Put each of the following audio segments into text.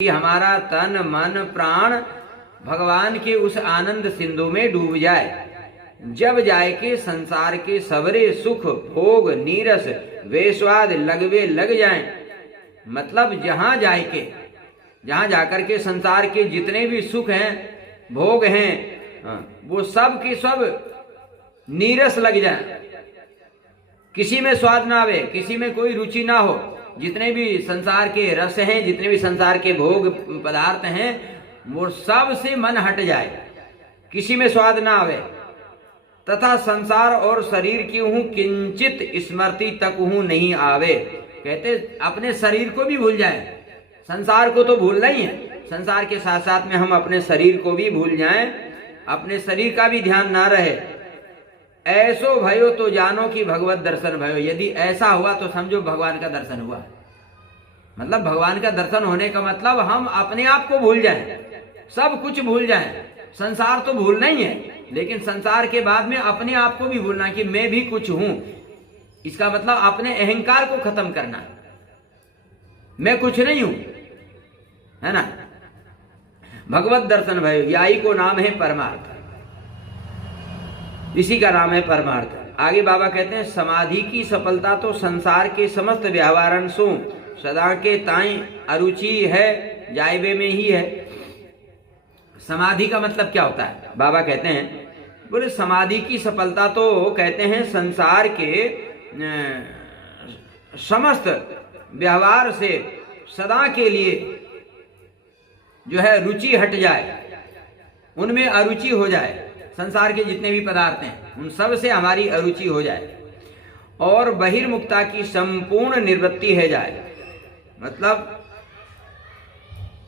कि हमारा तन मन प्राण भगवान के उस आनंद सिंधु में डूब जाए। जब जाए के संसार के सबरे सुख भोग नीरस वेस्वाद लगवे लग जाएं। मतलब जहां जाकर के संसार के जितने भी सुख हैं भोग हैं वो सब के सब नीरस लग जाए, किसी में स्वाद ना आवे, किसी में कोई रुचि ना हो। जितने भी संसार के रस हैं, जितने भी संसार के भोग पदार्थ हैं, वो सब से मन हट जाए, किसी में स्वाद ना आवे। तथा संसार और शरीर की हूं किंचित स्मृति तक हूं नहीं आवे। कहते अपने शरीर को भी भूल जाए, संसार को तो भूलना ही है, संसार के साथ साथ में हम अपने शरीर को भी भूल जाएं, अपने शरीर का भी ध्यान ना रहे। ऐसो भयो तो जानो कि भगवत दर्शन भयो। यदि ऐसा हुआ तो समझो भगवान का दर्शन हुआ। मतलब भगवान का दर्शन होने का मतलब हम अपने आप को भूल जाएं, सब कुछ भूल जाएं। संसार तो भूलना ही है, लेकिन संसार के बाद में अपने आप को भी भूलना कि मैं भी कुछ हूं। इसका मतलब अपने अहंकार को खत्म करना, मैं कुछ नहीं हूं, है ना। भगवत दर्शन भयो, यही को नाम है परमार्थ, इसी का नाम है परमार्थ। आगे बाबा कहते हैं समाधि की सफलता तो संसार के समस्त व्यवहारांशों सदा के ताई अरुचि है, जायबे में ही है। समाधि का मतलब क्या होता है? बाबा कहते हैं, बोले समाधि की सफलता तो कहते हैं संसार के समस्त व्यवहार से सदा के लिए जो है रुचि हट जाए, उनमें अरुचि हो जाए। संसार के जितने भी पदार्थ हैं उन सब से हमारी अरुचि हो जाए और बहिर्मुक्ता की संपूर्ण निवृत्ति है जाए। मतलब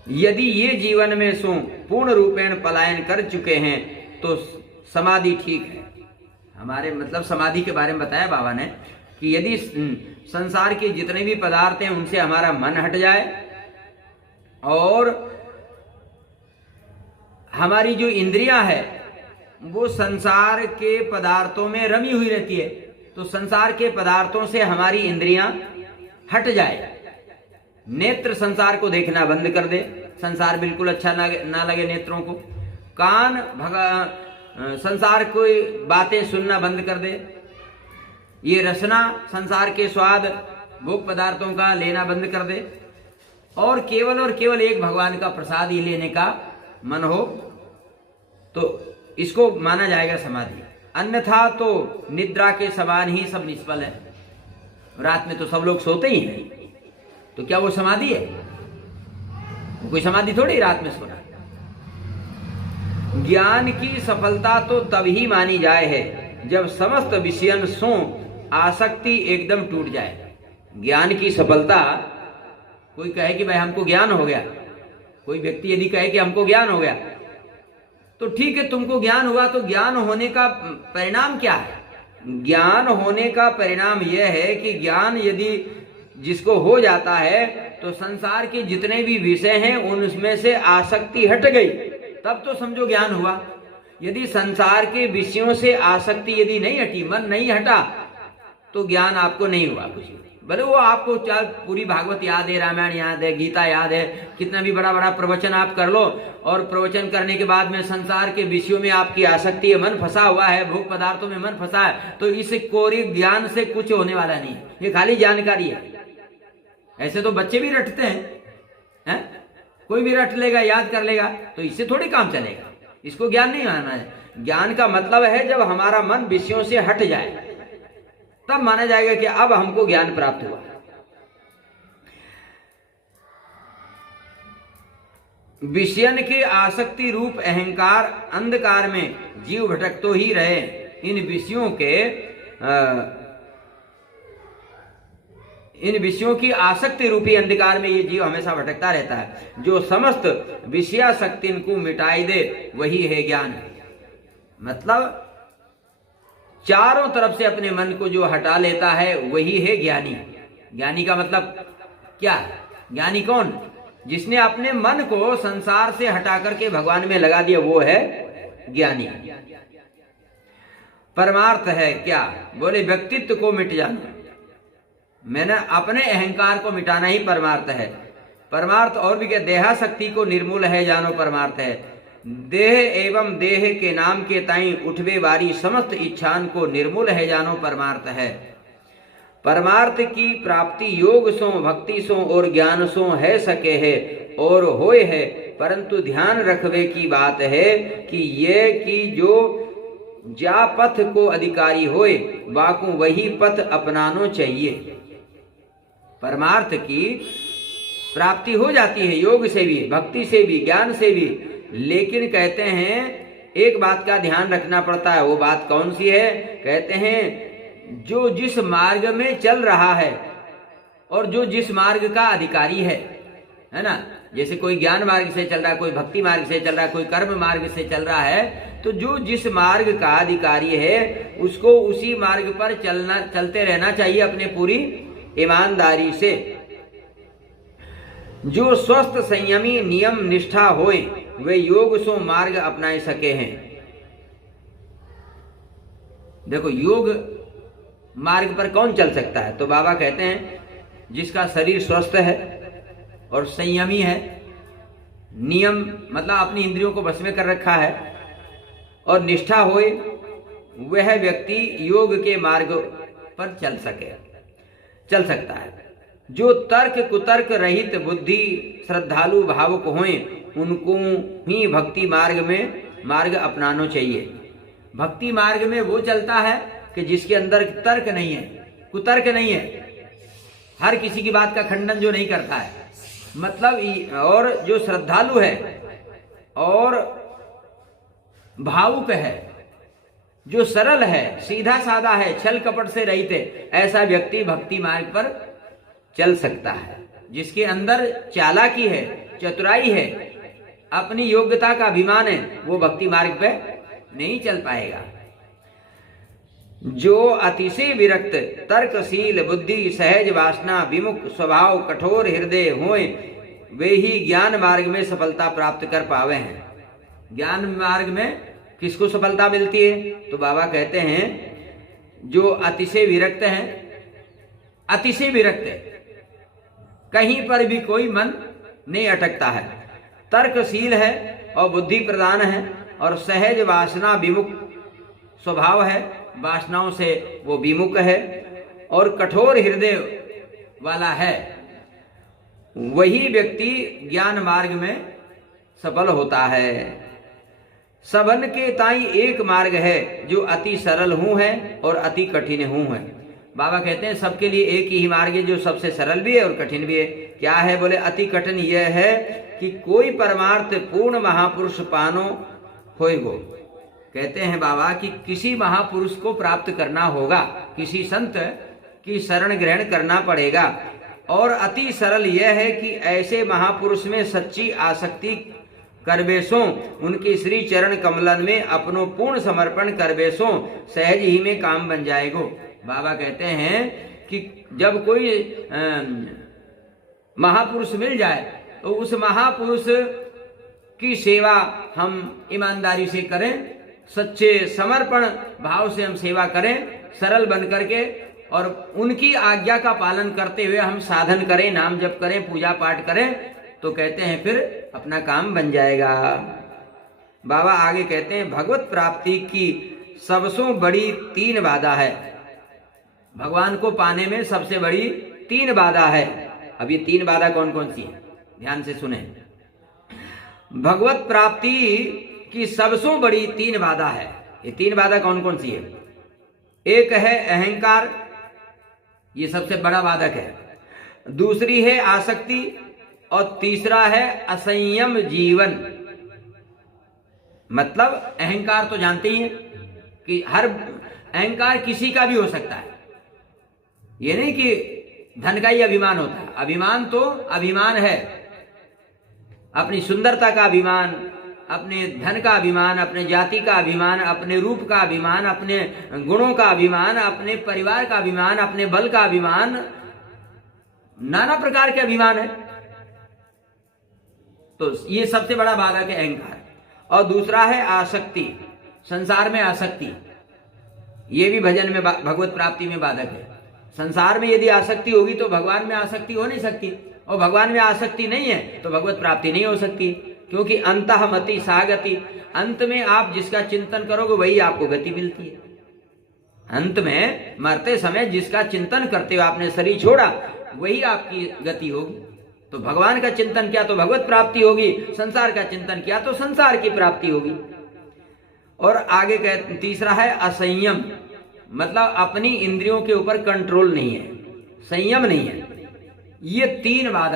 यदि ये जीवन में सो पूर्ण रूपेण पलायन कर चुके हैं तो समाधि ठीक है हमारे। मतलब समाधि के बारे में बताया बाबा ने कि यदि संसार के जितने भी पदार्थ हैं उनसे हमारा मन हट जाए और हमारी जो इंद्रियां है वो संसार के पदार्थों में रमी हुई रहती है, तो संसार के पदार्थों से हमारी इंद्रियां हट जाए। नेत्र संसार को देखना बंद कर दे, संसार बिल्कुल अच्छा ना लगे नेत्रों को। कान संसार की बातें सुनना बंद कर दे। ये रसना संसार के स्वाद भोग पदार्थों का लेना बंद कर दे और केवल एक भगवान का प्रसाद ही लेने का मन हो तो इसको माना जाएगा समाधि। अन्यथा तो निद्रा के समान ही सब निष्फल है। रात में तो सब लोग सोते ही हैं, तो क्या वो समाधि है? वो कोई समाधि थोड़ी रात में सोना। ज्ञान की सफलता तो तभी मानी जाए है जब समस्त विषयन सो आसक्ति एकदम टूट जाए। ज्ञान की सफलता, कोई कहे कि भाई हमको ज्ञान हो गया, कोई व्यक्ति यदि कहे कि हमको ज्ञान हो गया तो ठीक है, तुमको ज्ञान हुआ, तो ज्ञान होने का परिणाम क्या है? ज्ञान होने का परिणाम यह है कि ज्ञान यदि जिसको हो जाता है तो संसार के जितने भी विषय हैं उनमें से आसक्ति हट गई, तब तो समझो ज्ञान हुआ। यदि संसार के विषयों से आसक्ति यदि नहीं हटी, मन नहीं हटा, तो ज्ञान आपको नहीं हुआ कुछ। भले वो आपको चाहे पूरी भागवत याद है, रामायण याद है, गीता याद है, कितना भी बड़ा बड़ा प्रवचन आप कर लो और प्रवचन करने के बाद में संसार के विषयों में आपकी आसक्ति है, मन फंसा हुआ है, भोग पदार्थों में मन फंसा है, तो इस कोरी ज्ञान से कुछ होने वाला नहीं, ये खाली जानकारी है। ऐसे तो बच्चे भी रटते हैं, कोई भी रट लेगा, याद कर लेगा, तो इससे थोड़ी काम चलेगा। इसको ज्ञान नहीं माना है। ज्ञान का मतलब है जब हमारा मन विषयों से हट जाए, तब माना जाएगा कि अब हमको ज्ञान प्राप्त हुआ। विषयन के आसक्ति रूप अहंकार अंधकार में जीव भटक तो ही रहे। इन विषयों की आसक्ति रूपी अंधकार में ये जीव हमेशा भटकता रहता है। जो समस्त विषयासक्ति को मिटाई दे वही है ज्ञान। मतलब चारों तरफ से अपने मन को जो हटा लेता है वही है ज्ञानी। ज्ञानी का मतलब क्या? ज्ञानी कौन? जिसने अपने मन को संसार से हटा करके भगवान में लगा दिया, वो है ज्ञानी। परमार्थ है क्या? बोले व्यक्तित्व को मिट जाना। मैंने अपने अहंकार को मिटाना ही परमार्थ है। परमार्थ और भी क्या, देहाशक्ति को निर्मूल है जानो परमार्थ है। देह एवं देह के नाम के ताई उठवे वारी समस्त इच्छान को निर्मूल है जानो परमार्थ है। परमार्थ की प्राप्ति योग सो भक्ति सो और ज्ञान सो है सके है और होए है, परंतु ध्यान रखवे की बात है कि ये कि जो जा पथ को अधिकारी होए वाकू वही पथ अपनानो चाहिए। परमार्थ की प्राप्ति हो जाती है योग से भी, भक्ति से भी, ज्ञान से भी, लेकिन कहते हैं एक बात का ध्यान रखना पड़ता है। वो बात कौन सी है? कहते हैं जो जिस मार्ग में चल रहा है और जो जिस मार्ग का अधिकारी है ना। जैसे कोई ज्ञान मार्ग से चल रहा है, कोई भक्ति मार्ग से चल रहा है, कोई कर्म मार्ग से चल रहा है, तो जो जिस मार्ग का अधिकारी है उसको उसी मार्ग पर चलते रहना चाहिए अपने पूरी ईमानदारी से। जो स्वस्थ संयमी नियम निष्ठा होए वे योग सो मार्ग अपना सके हैं। देखो योग मार्ग पर कौन चल सकता है? तो बाबा कहते हैं जिसका शरीर स्वस्थ है और संयमी है, नियम मतलब अपनी इंद्रियों को बस में कर रखा है, और निष्ठा होए, वह व्यक्ति योग के मार्ग पर चल सकता है। जो तर्क कुतर्क रहित बुद्धि श्रद्धालु भावुक होए उनको ही भक्ति मार्ग अपनाना चाहिए। भक्ति मार्ग में वो चलता है कि जिसके अंदर तर्क नहीं है, कुतर्क नहीं है, हर किसी की बात का खंडन जो नहीं करता है, मतलब, और जो श्रद्धालु है और भावुक है, जो सरल है, सीधा साधा है, छल कपट से रहित है, ऐसा व्यक्ति भक्ति मार्ग पर चल सकता है। जिसके अंदर चालाकी है, चतुराई है, अपनी योग्यता का अभिमान है, वो भक्ति मार्ग पे नहीं चल पाएगा। जो अतिशय विरक्त तर्कशील बुद्धि सहज वासना विमुख स्वभाव कठोर हृदय होए वे ही ज्ञान मार्ग में सफलता प्राप्त कर पावे हैं। ज्ञान मार्ग में किसको सफलता मिलती है? तो बाबा कहते हैं जो अतिशय विरक्त हैं, अतिशय विरक्त है, कहीं पर भी कोई मन नहीं अटकता है, तर्कशील है और बुद्धि प्रदान है, और सहज वासना विमुख स्वभाव है, वासनाओं से वो विमुख है, और कठोर हृदय वाला है, वही व्यक्ति ज्ञान मार्ग में सफल होता है। सबन के ताई एक मार्ग है जो अति सरल हूं है और अति कठिन हूं है। बाबा कहते हैं सबके लिए एक ही मार्ग है जो सबसे सरल भी है और कठिन भी है। क्या है? बोले अति कठिन यह है कि कोई परमार्थ पूर्ण महापुरुष पानो होएगो। कहते हैं बाबा कि किसी महापुरुष को प्राप्त करना होगा, किसी संत की शरण ग्रहण करना पड़ेगा, और अति सरल यह है कि ऐसे महापुरुष में सच्ची आसक्ति करबेसों, उनकी श्री चरण कमलन में अपनो पूर्ण समर्पण करबेसों, सहज ही में काम बन जाएगो। बाबा कहते हैं कि जब कोई महापुरुष मिल जाए तो उस महापुरुष की सेवा हम ईमानदारी से करें, सच्चे समर्पण भाव से हम सेवा करें, सरल बन करके, और उनकी आज्ञा का पालन करते हुए हम साधन करें, नाम जप करें, पूजा पाठ करें, तो कहते हैं फिर अपना काम बन जाएगा। बाबा आगे कहते हैं भगवत प्राप्ति की सबसे बड़ी 3 बाधा है। भगवान को पाने में सबसे बड़ी 3 बाधा है। अब ये 3 बाधा कौन कौन सी है? ध्यान से सुने। भगवत प्राप्ति की सबसे बड़ी 3 बाधा है। ये 3 बाधा कौन कौन सी है? एक है अहंकार, ये सबसे बड़ा बाधक है। दूसरी है आसक्ति, और तीसरा है असंयम जीवन। मतलब अहंकार तो जानते ही हैं कि हर अहंकार किसी का भी हो सकता है। ये नहीं कि धन का ही अभिमान होता है। अभिमान तो अभिमान है, अपनी सुंदरता का अभिमान, अपने धन का अभिमान, अपने जाति का अभिमान, अपने रूप का अभिमान, अपने गुणों का अभिमान, अपने परिवार का अभिमान, अपने बल का अभिमान, नाना प्रकार के अभिमान है। तो ये सबसे बड़ा बाधक है अहंकार। और दूसरा है आसक्ति, संसार में आसक्ति। ये भी भजन में भगवत प्राप्ति में बाधक है। संसार में यदि आसक्ति होगी तो भगवान में आसक्ति हो नहीं सकती। और भगवान में आसक्ति नहीं है तो भगवत प्राप्ति नहीं हो सकती, क्योंकि अंतःमति सागति, अंत में आप जिसका चिंतन करोगे वही आपको गति मिलती है। अंत में मरते समय जिसका चिंतन करते हुए आपने शरीर छोड़ा वही आपकी गति होगी। तो भगवान का चिंतन किया तो भगवत प्राप्ति होगी, संसार का चिंतन किया तो संसार की प्राप्ति होगी। और आगे तीसरा है असंयम, मतलब अपनी इंद्रियों के ऊपर कंट्रोल नहीं है, संयम नहीं है। ये 3 बाधा